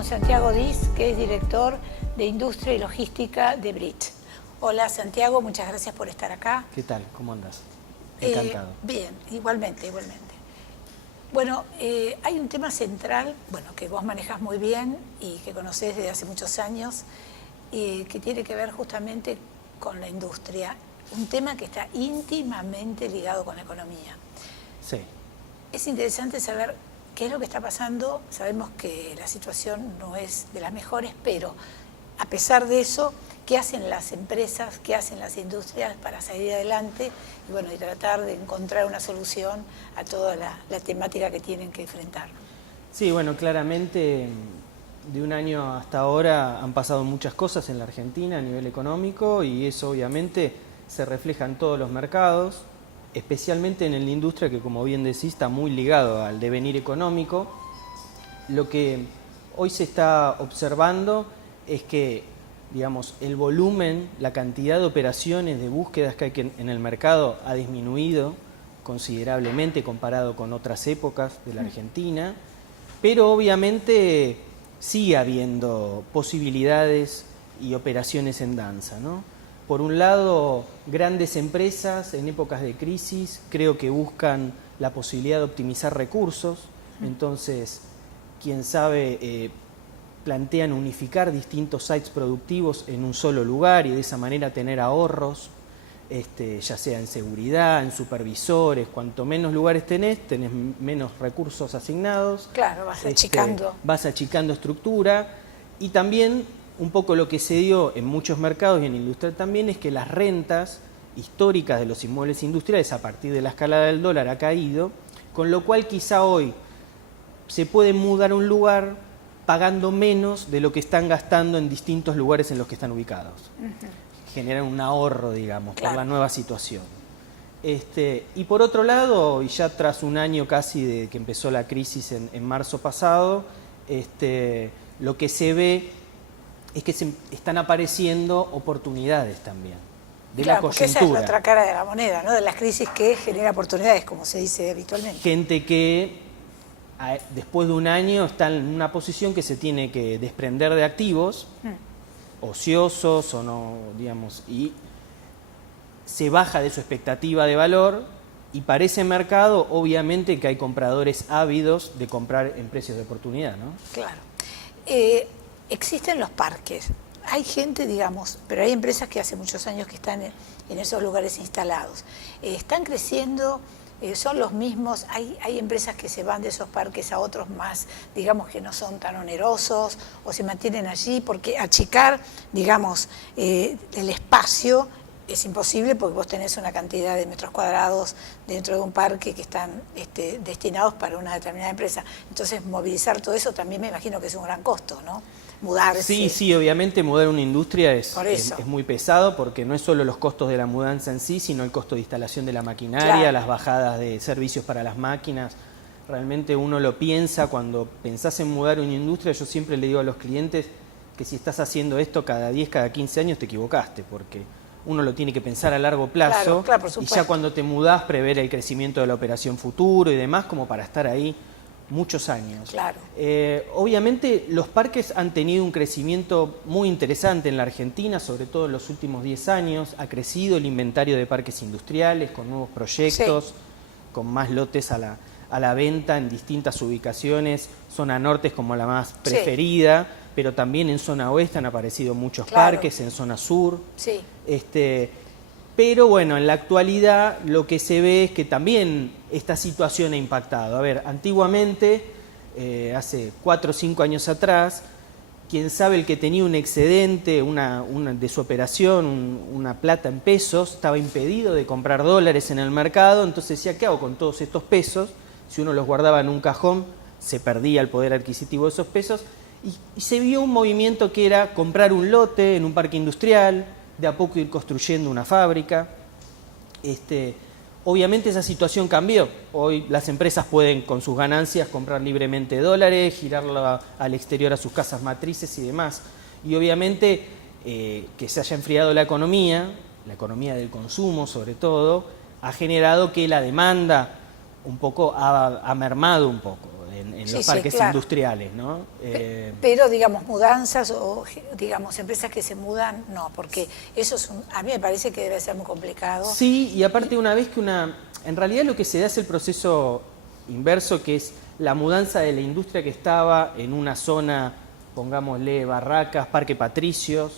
con Santiago Diz, que es director de Industria y Logística de Brit. Hola Santiago, muchas gracias por estar acá. ¿Qué tal? ¿Cómo andas? Encantado. Bien, igualmente. Bueno, hay un tema central, que vos manejás muy bien y que conocés desde hace muchos años, que tiene que ver justamente con la industria. Un tema que está íntimamente ligado con la economía. Sí. Es interesante saber qué es lo que está pasando. Sabemos que la situación no es de las mejores, pero a pesar de eso, ¿qué hacen las empresas, qué hacen las industrias para salir adelante y tratar de encontrar una solución a toda la temática que tienen que enfrentar? Sí, claramente de un año hasta ahora han pasado muchas cosas en la Argentina a nivel económico y eso obviamente se refleja en todos los mercados, especialmente en la industria que, como bien decís, está muy ligado al devenir económico. Lo que hoy se está observando es que, digamos, el volumen, la cantidad de operaciones, de búsquedas que hay en el mercado ha disminuido considerablemente comparado con otras épocas de la Argentina, pero obviamente sigue habiendo posibilidades y operaciones en danza, ¿no? Por un lado, grandes empresas en épocas de crisis creo que buscan la posibilidad de optimizar recursos, entonces, quién sabe, plantean unificar distintos sites productivos en un solo lugar y de esa manera tener ahorros, ya sea en seguridad, en supervisores. Cuanto menos lugares tenés menos recursos asignados. Claro, vas achicando. Vas achicando estructura y también un poco lo que se dio en muchos mercados y en industrial también es que las rentas históricas de los inmuebles industriales a partir de la escalada del dólar ha caído, con lo cual quizá hoy se puede mudar a un lugar pagando menos de lo que están gastando en distintos lugares en los que están ubicados. Generan un ahorro, digamos, por la nueva situación. Y por otro lado, y ya tras un año casi de que empezó la crisis en marzo pasado, lo que se ve es que se están apareciendo oportunidades también, de la coyuntura. Esa es la otra cara de la moneda, ¿no? De las crisis que genera oportunidades, como se dice habitualmente. Gente que después de un año está en una posición que se tiene que desprender de activos ociosos o no, digamos, y se baja de su expectativa de valor y para ese mercado obviamente que hay compradores ávidos de comprar en precios de oportunidad, ¿no? Claro. Existen los parques, hay gente, digamos, pero hay empresas que hace muchos años que están en esos lugares instalados. Están creciendo, son los mismos, hay empresas que se van de esos parques a otros más, digamos, que no son tan onerosos o se mantienen allí, porque achicar, digamos, el espacio es imposible porque vos tenés una cantidad de metros cuadrados dentro de un parque que están destinados para una determinada empresa. Entonces, movilizar todo eso también me imagino que es un gran costo, ¿no? Mudarse. Sí, obviamente mudar una industria es muy pesado porque no es solo los costos de la mudanza en sí, sino el costo de instalación de la maquinaria, las bajadas de servicios para las máquinas. Realmente uno lo piensa, cuando pensás en mudar una industria, yo siempre le digo a los clientes que si estás haciendo esto cada 10, cada 15 años te equivocaste, porque uno lo tiene que pensar a largo plazo y ya cuando te mudás prever el crecimiento de la operación futuro y demás como para estar ahí muchos años. Claro. Obviamente los parques han tenido un crecimiento muy interesante en la Argentina, sobre todo en los últimos 10 años. Ha crecido el inventario de parques industriales con nuevos proyectos, con más lotes a la venta en distintas ubicaciones. Zona norte es como la más preferida, pero también en zona oeste han aparecido muchos parques, en zona sur. Sí. Pero en la actualidad lo que se ve es que también esta situación ha impactado. A ver, antiguamente, hace 4 o 5 años atrás, quien sabe el que tenía un excedente de su operación, una plata en pesos, estaba impedido de comprar dólares en el mercado, entonces decía, ¿qué hago con todos estos pesos? Si uno los guardaba en un cajón, se perdía el poder adquisitivo de esos pesos, y se vio un movimiento que era comprar un lote en un parque industrial, de a poco ir construyendo una fábrica. Obviamente esa situación cambió. Hoy las empresas pueden con sus ganancias comprar libremente dólares, girarlo al exterior a sus casas matrices y demás. Y obviamente que se haya enfriado la economía del consumo sobre todo, ha generado que la demanda un poco ha mermado un poco. en Sí, los sí, parques claro. industriales, ¿no? Pero, digamos, mudanzas o, digamos, empresas que se mudan, no, porque eso es a mí me parece que debe ser muy complicado. Sí, y aparte una vez que en realidad lo que se da es el proceso inverso, que es la mudanza de la industria que estaba en una zona, pongámosle Barracas, Parque Patricios,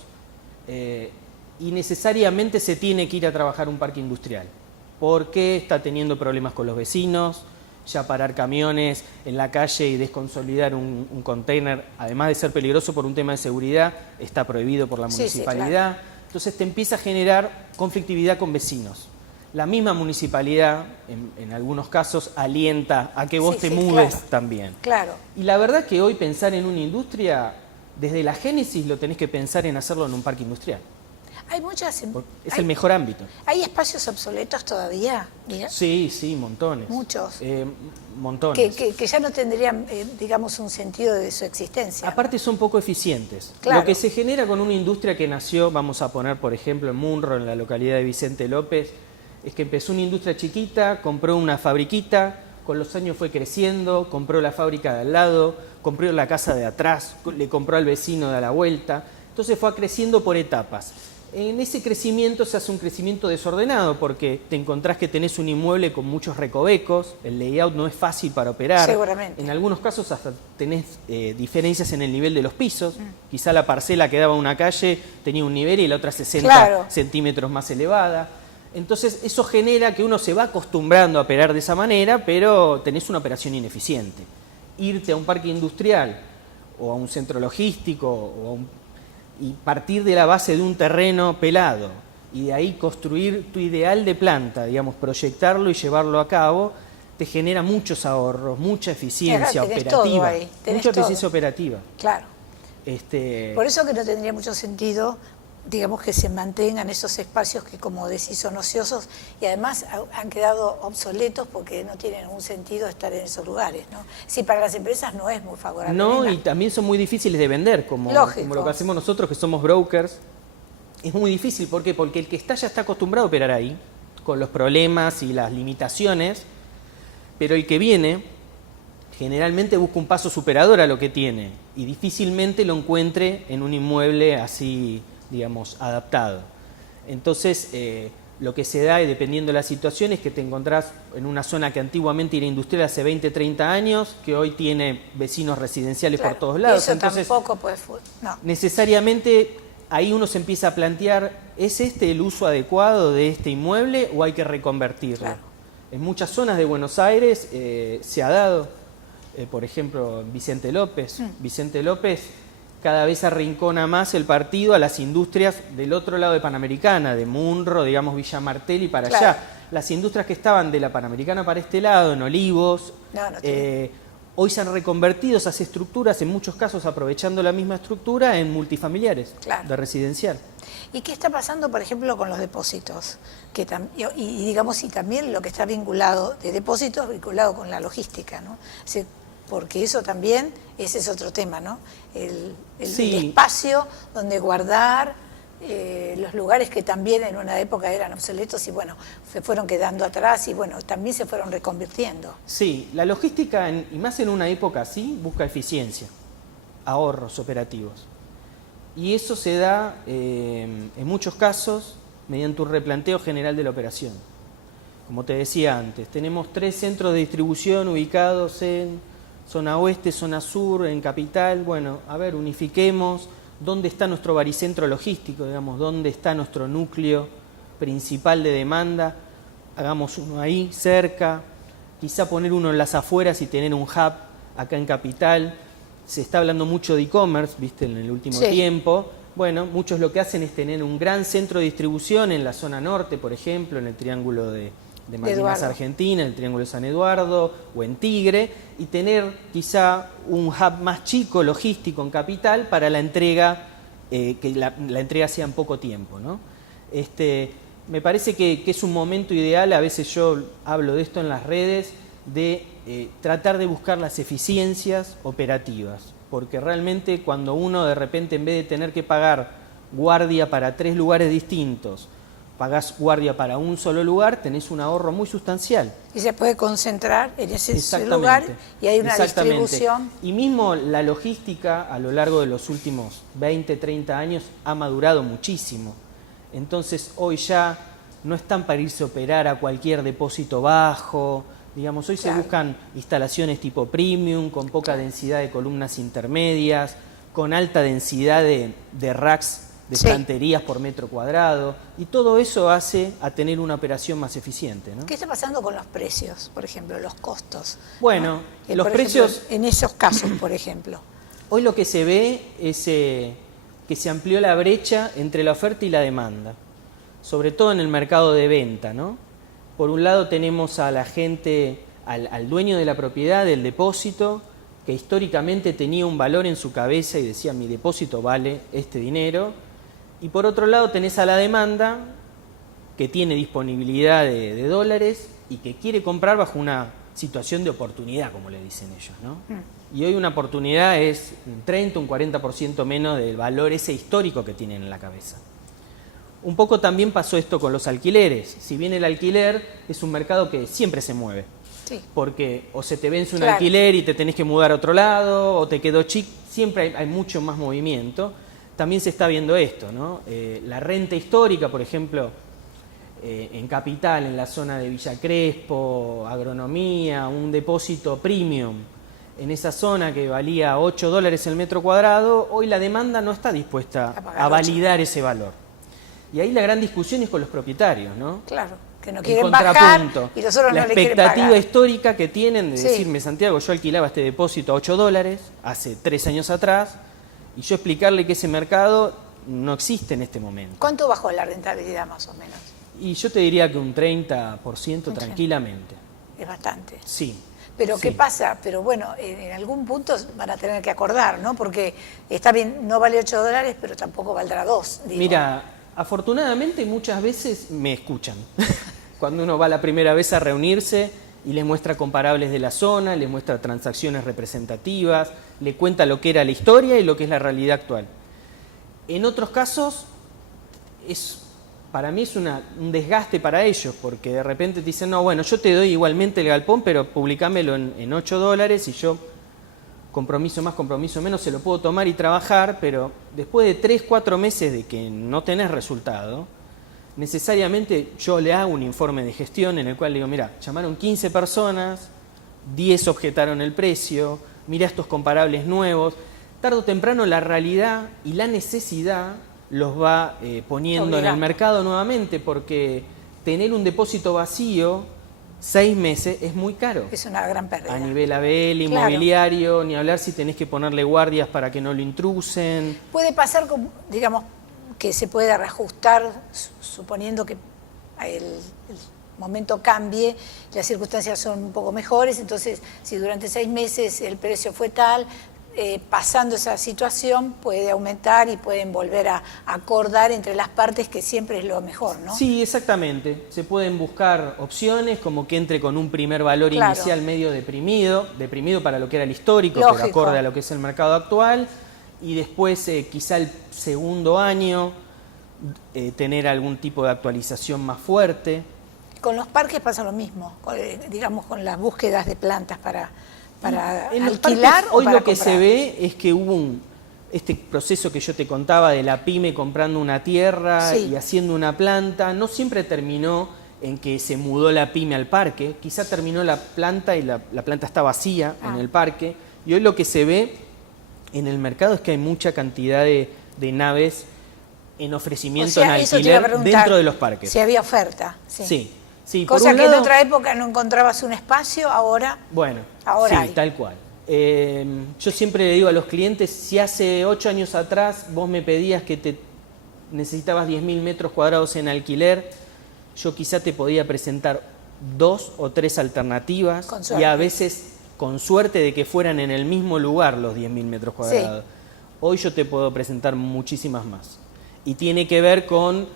y necesariamente se tiene que ir a trabajar un parque industrial, porque está teniendo problemas con los vecinos. Ya parar camiones en la calle y desconsolidar un container, además de ser peligroso por un tema de seguridad, está prohibido por la Sí, sí, municipalidad. claro. Entonces te empieza a generar conflictividad con vecinos. La misma municipalidad, en algunos casos, alienta a que vos Sí, te sí, mudes claro. también. Claro. Y la verdad que hoy pensar en una industria, desde la génesis lo tenés que pensar en hacerlo en un parque industrial. Hay muchas... Porque es el mejor ámbito. ¿Hay espacios obsoletos todavía? Mira, Sí, sí, montones. muchos. Montones. Que ya no tendrían, digamos, un sentido de su existencia. Aparte son poco eficientes. Claro. Lo que se genera con una industria que nació, vamos a poner por ejemplo en Munro, en la localidad de Vicente López, es que empezó una industria chiquita, compró una fabriquita, con los años fue creciendo, compró la fábrica de al lado, compró la casa de atrás, le compró al vecino de a la vuelta, entonces fue creciendo por etapas. En ese crecimiento se hace un crecimiento desordenado porque te encontrás que tenés un inmueble con muchos recovecos, el layout no es fácil para operar. Seguramente. En algunos casos hasta tenés diferencias en el nivel de los pisos. Quizá la parcela que daba a una calle tenía un nivel y la otra 60 Claro. centímetros más elevada. Entonces eso genera que uno se va acostumbrando a operar de esa manera, pero tenés una operación ineficiente. Irte a un parque industrial o a un centro logístico o y partir de la base de un terreno pelado y de ahí construir tu ideal de planta, digamos, proyectarlo y llevarlo a cabo, te genera muchos ahorros, mucha eficiencia Tenés operativa. todo ahí, tenés Mucha todo. eficiencia operativa. Claro. Por eso que no tendría mucho sentido, digamos, que se mantengan esos espacios que, como decís, son ociosos y además han quedado obsoletos porque no tienen ningún sentido estar en esos lugares, ¿no? Sí, para las empresas no es muy favorable. No, y también son muy difíciles de vender, como lo que hacemos nosotros, que somos brokers. Es muy difícil, ¿por qué? Porque el que está ya está acostumbrado a operar ahí, con los problemas y las limitaciones, pero el que viene generalmente busca un paso superador a lo que tiene y difícilmente lo encuentre en un inmueble así, digamos, adaptado. Entonces, lo que se da, y dependiendo de la situación, es que te encontrás en una zona que antiguamente era industrial hace 20, 30 años, que hoy tiene vecinos residenciales por todos lados. Y eso entonces, tampoco puede... No. Necesariamente ahí uno se empieza a plantear, ¿es este el uso adecuado de este inmueble o hay que reconvertirlo? Claro. En muchas zonas de Buenos Aires se ha dado, por ejemplo, en Vicente López. Vicente López cada vez arrincona más el partido a las industrias del otro lado de Panamericana, de Munro, digamos Villa Martelli para allá. Las industrias que estaban de la Panamericana para este lado, en Olivos, hoy se han reconvertido esas estructuras, en muchos casos aprovechando la misma estructura, en multifamiliares de residencial. ¿Y qué está pasando, por ejemplo, con los depósitos? Y digamos, y también lo que está vinculado, de depósitos vinculado con la logística, ¿no? Porque eso también, ese es otro tema, ¿no? El espacio donde guardar, los lugares que también en una época eran obsoletos y bueno, se fueron quedando atrás y bueno, también se fueron reconvirtiendo. Sí, la logística, y más en una época así, busca eficiencia, ahorros operativos. Y eso se da, en muchos casos, mediante un replanteo general de la operación. Como te decía antes, tenemos 3 centros de distribución ubicados en zona oeste, zona sur, en capital. Bueno, a ver, unifiquemos dónde está nuestro baricentro logístico, digamos, dónde está nuestro núcleo principal de demanda. Hagamos uno ahí, cerca, quizá poner uno en las afueras y tener un hub acá en capital. Se está hablando mucho de e-commerce, viste, en el último tiempo. Bueno, muchos lo que hacen es tener un gran centro de distribución en la zona norte, por ejemplo, en el Triángulo de Malvinas Argentina, el Triángulo de San Eduardo o en Tigre, y tener quizá un hub más chico, logístico, en capital, para la entrega, que la entrega sea en poco tiempo, ¿no? Me parece que es un momento ideal, a veces yo hablo de esto en las redes, de tratar de buscar las eficiencias operativas, porque realmente cuando uno de repente, en vez de tener que pagar guardia para 3 lugares distintos, pagás guardia para un solo lugar, tenés un ahorro muy sustancial. Y se puede concentrar en ese lugar y hay una distribución. Y mismo la logística a lo largo de los últimos 20, 30 años ha madurado muchísimo. Entonces hoy ya no están para irse a operar a cualquier depósito bajo. Digamos, hoy se buscan instalaciones tipo premium, con poca densidad de columnas intermedias, con alta densidad de racks, de estanterías por metro cuadrado, y todo eso hace a tener una operación más eficiente, ¿no? ¿Qué está pasando con los precios, por ejemplo, los costos? Bueno, ¿no? los precios... En esos casos, por ejemplo. Hoy lo que se ve es que se amplió la brecha entre la oferta y la demanda, sobre todo en el mercado de venta, ¿no? Por un lado tenemos a la gente, al dueño de la propiedad, del depósito, que históricamente tenía un valor en su cabeza y decía, mi depósito vale este dinero. Y por otro lado tenés a la demanda, que tiene disponibilidad de dólares y que quiere comprar bajo una situación de oportunidad, como le dicen ellos, ¿no? Y hoy una oportunidad es un 30, un 40% menos del valor ese histórico que tienen en la cabeza. Un poco también pasó esto con los alquileres. Si bien el alquiler es un mercado que siempre se mueve, porque o se te vence un alquiler y te tenés que mudar a otro lado, o te quedó chic, siempre hay mucho más movimiento. También se está viendo esto, ¿no? La renta histórica, por ejemplo, en Capital, en la zona de Villa Crespo, agronomía, un depósito premium, en esa zona que valía $8 el metro cuadrado, hoy la demanda no está dispuesta a validar ese valor. Y ahí la gran discusión es con los propietarios, ¿no? Claro, que no quieren bajar y los otros no le quieren pagar. La expectativa histórica que tienen de decirme, Santiago, yo alquilaba este depósito a $8 hace 3 años atrás, y yo explicarle que ese mercado no existe en este momento. ¿Cuánto bajó la rentabilidad más o menos? Y yo te diría que un 30% tranquilamente. Es bastante. Sí. Pero ¿qué pasa? Pero bueno, en algún punto van a tener que acordar, ¿no? Porque está bien, no vale $8, pero tampoco valdrá 2. Digo. Mira, afortunadamente muchas veces me escuchan. Cuando uno va la primera vez a reunirse y les muestra comparables de la zona, les muestra transacciones representativas, le cuenta lo que era la historia y lo que es la realidad actual. En otros casos, para mí es un desgaste para ellos, porque de repente te dicen, no, bueno, yo te doy igualmente el galpón, pero publicámelo en $8 y yo, compromiso más, compromiso menos, se lo puedo tomar y trabajar, pero después de 3, 4 meses de que no tenés resultado, necesariamente yo le hago un informe de gestión en el cual le digo, mira, llamaron 15 personas, 10 objetaron el precio, mira estos comparables nuevos. Tarde o temprano la realidad y la necesidad los va poniendo en el mercado nuevamente, porque tener un depósito vacío 6 meses es muy caro. Es una gran pérdida. A nivel ABL, inmobiliario, ni hablar si tenés que ponerle guardias para que no lo intrusen. Puede pasar, digamos, que se pueda reajustar, suponiendo que el momento cambie, las circunstancias son un poco mejores, entonces si durante 6 meses el precio fue tal, pasando esa situación puede aumentar y pueden volver a acordar entre las partes, que siempre es lo mejor, ¿no? Sí, exactamente. Se pueden buscar opciones como que entre con un primer valor inicial medio deprimido para lo que era el histórico, pero acorde a lo que es el mercado actual, y después quizá el segundo año tener algún tipo de actualización más fuerte. Con los parques pasa lo mismo, digamos, con las búsquedas de plantas para en alquilar hoy o para lo que comprar. se ve es que hubo este proceso que yo te contaba de la pyme comprando una tierra y haciendo una planta, no siempre terminó en que se mudó la pyme al parque, quizá terminó la planta y la planta está vacía en el parque, y hoy lo que se ve en el mercado es que hay mucha cantidad de naves en ofrecimiento, en alquiler dentro de los parques. Si había oferta. Sí, cosa que en otra época no encontrabas un espacio, ahora, ahora hay. Tal cual. Yo siempre le digo a los clientes, si hace 8 años atrás vos me pedías que necesitabas 10.000 metros cuadrados en alquiler, yo quizá te podía presentar 2 o 3 alternativas, y a veces con suerte de que fueran en el mismo lugar los 10.000 metros cuadrados. Hoy yo te puedo presentar muchísimas más. Y tiene que ver con,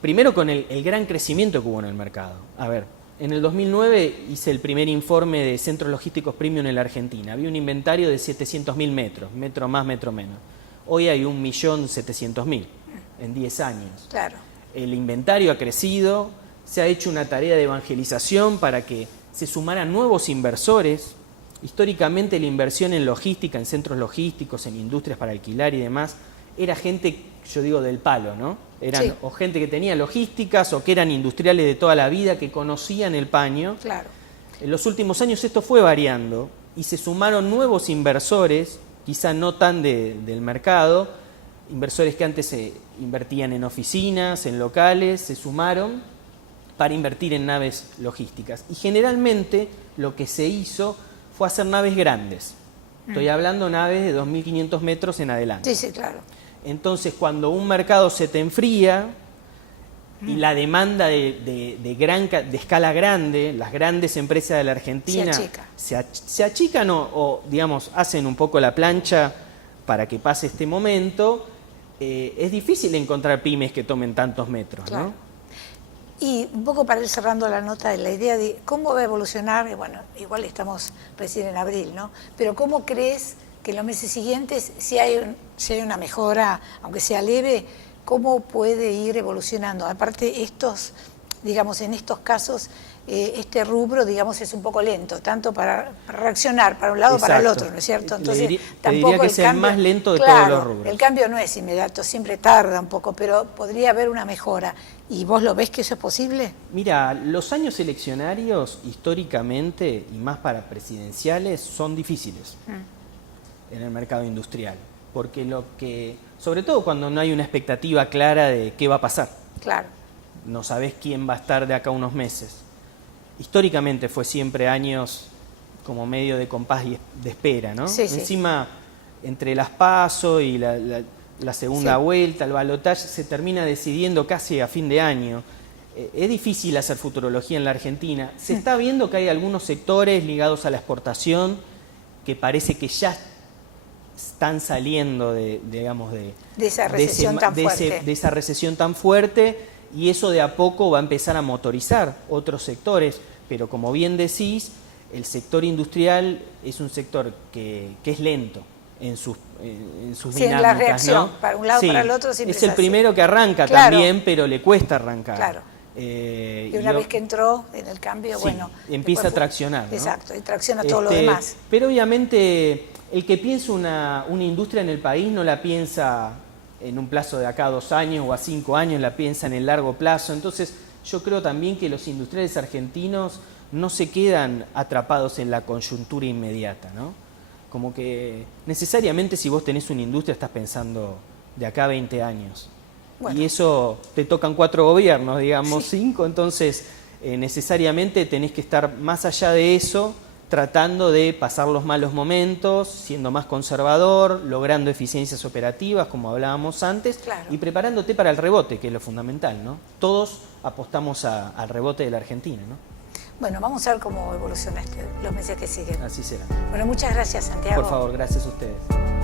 primero con el gran crecimiento que hubo en el mercado. A ver, en el 2009 hice el primer informe de centros logísticos premium en la Argentina. Había un inventario de 700.000 metros, metro más, metro menos. Hoy hay 1.700.000 en 10 años. Claro. el inventario ha crecido, se ha hecho una tarea de evangelización para que se sumaran nuevos inversores. Históricamente la inversión en logística, en centros logísticos, en industrias para alquilar y demás, era gente, yo digo, del palo, ¿no? Eran sí. o gente que tenía logísticas o que eran industriales de toda la vida, que conocían el paño. Claro. En los últimos años esto fue variando y se sumaron nuevos inversores, quizá no tan del mercado, inversores que antes se invertían en oficinas, en locales, se sumaron para invertir en naves logísticas. Y generalmente lo que se hizo fue hacer naves grandes. Estoy hablando de naves de 2.500 metros en adelante. Sí, sí, claro. Entonces, cuando un mercado se te enfría y la demanda de escala grande, las grandes empresas de la Argentina se achican o, digamos, hacen un poco la plancha para que pase este momento, es difícil encontrar pymes que tomen tantos metros, claro. ¿no? Y un poco para ir cerrando la nota de la idea de cómo va a evolucionar, bueno, igual estamos recién en abril, ¿no? Pero ¿cómo crees que en los meses siguientes, si hay una mejora, aunque sea leve, cómo puede ir evolucionando? Aparte, digamos, en estos casos, este rubro, digamos, es un poco lento, tanto para reaccionar para un lado o para el otro, ¿no es cierto? Entonces, tampoco que es el más lento de claro, todos los rubros. El cambio no es inmediato, siempre tarda un poco, pero podría haber una mejora. ¿Y vos lo ves que eso es posible? Mira, los años eleccionarios, históricamente, y más para presidenciales, son difíciles en el mercado industrial. Porque sobre todo cuando no hay una expectativa clara de qué va a pasar. Claro. No sabés quién va a estar de acá a unos meses. Históricamente fue siempre años como medio de compás y de espera, ¿no? Sí, sí. Encima, entre las PASO y la segunda vuelta, el balotaje, se termina decidiendo casi a fin de año. Es difícil hacer futurología en la Argentina. Se está viendo que hay algunos sectores ligados a la exportación que parece que ya están saliendo de esa recesión tan fuerte. De esa recesión tan fuerte, y eso de a poco va a empezar a motorizar otros sectores, pero como bien decís, el sector industrial es un sector que es lento en sus dinámicas, en la reacción, ¿no? Para un lado para el otro siempre es el primero que arranca también, pero le cuesta arrancar. Claro. Y una vez que entró en el cambio, empieza a traccionar, ¿no? Exacto, y tracciona todo lo demás. Pero obviamente el que piensa una industria en el país no la piensa en un plazo de acá a 2 años o a 5 años, la piensa en el largo plazo. Entonces yo creo también que los industriales argentinos no se quedan atrapados en la coyuntura inmediata, ¿no? Como que necesariamente si vos tenés una industria estás pensando de acá a 20 años. Bueno. Y eso te tocan 4 gobiernos, digamos, 5, entonces necesariamente tenés que estar más allá de eso, tratando de pasar los malos momentos, siendo más conservador, logrando eficiencias operativas, como hablábamos antes, y preparándote para el rebote, que es lo fundamental, ¿no? Todos apostamos al rebote de la Argentina, ¿no? Bueno, vamos a ver cómo evoluciona los meses que siguen. Así será. Bueno, muchas gracias, Santiago. Por favor, gracias a ustedes.